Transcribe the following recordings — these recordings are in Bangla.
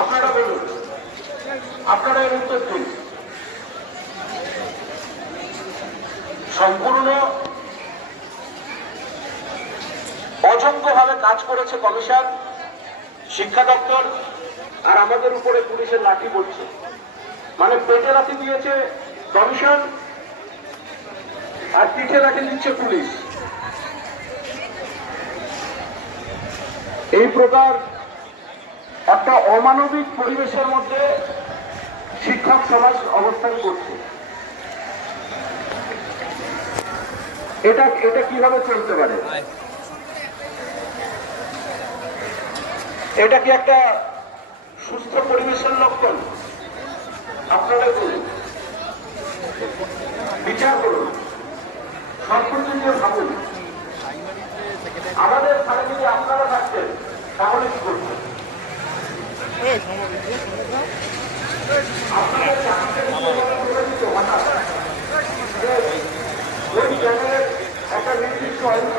আপনারা বলুন, আপনারা এর উত্তর দিন। সম্পূর্ণ অযোগ্যভাবে কাজ করেছে কমিশন, শিক্ষা দপ্তর, আর আমাদের উপরে পুলিশের লাঠি পড়ছে। মানে পেটে লাঠি দিয়েছে কমিশন আর পিঠে লাঠি দিচ্ছে পুলিশ। এই প্রকার একটা অমানবিক পরিবেশের মধ্যে শিক্ষক সমাজ অবস্থান করছে। এটা কিভাবে চলতে পারে? এটা কি একটা সুস্থ পরিবেশের লক্ষণ? আপনারা বলুন, বিচার করুন, সবকিছু নিয়ে ভাবুন। আমাদের স্থানে যদি আপনারা থাকতেন তাহলে কি করতেন? একটা নির্দিষ্ট অংশ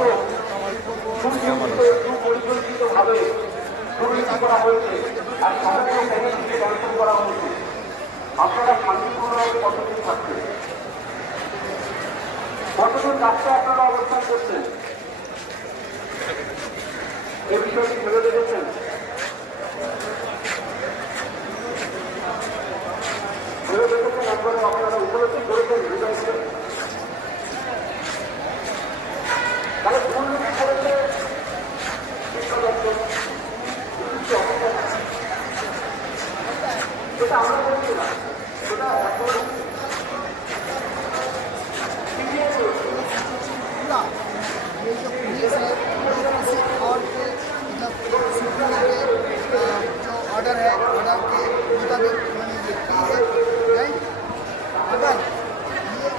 সুপরিকল্পিত ভাবে দুর্নীতি করা হয়েছে আর সমগ্র কমিটিকে দর্শন করা হয়েছে। আপনারা শান্তিপূর্ণভাবে কতদিন থাকছেন? কতদিন রাস্তা আপনারা অবস্থান করছেন? এ বিষয়টি ভেবে দেখেছেন? ভেবে দেখেছেন আপনারা উপলব্ধি করেছেন হৃদয় করে? তাহলে দুর্নীতি করেছে শিক্ষা দপ্তর, সেটা আমরা বলছি না, সেটা ये जो पुलिस है किसी और के मतलब सुप्रीम के जो ऑर्डर है ऑर्डर के मुताबिक उन्होंने ये की है राइट। अगर ये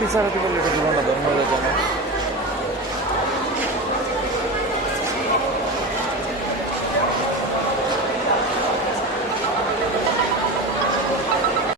টিচার হতে বললে এটা জীবনটা ধন্য হয়ে যায়।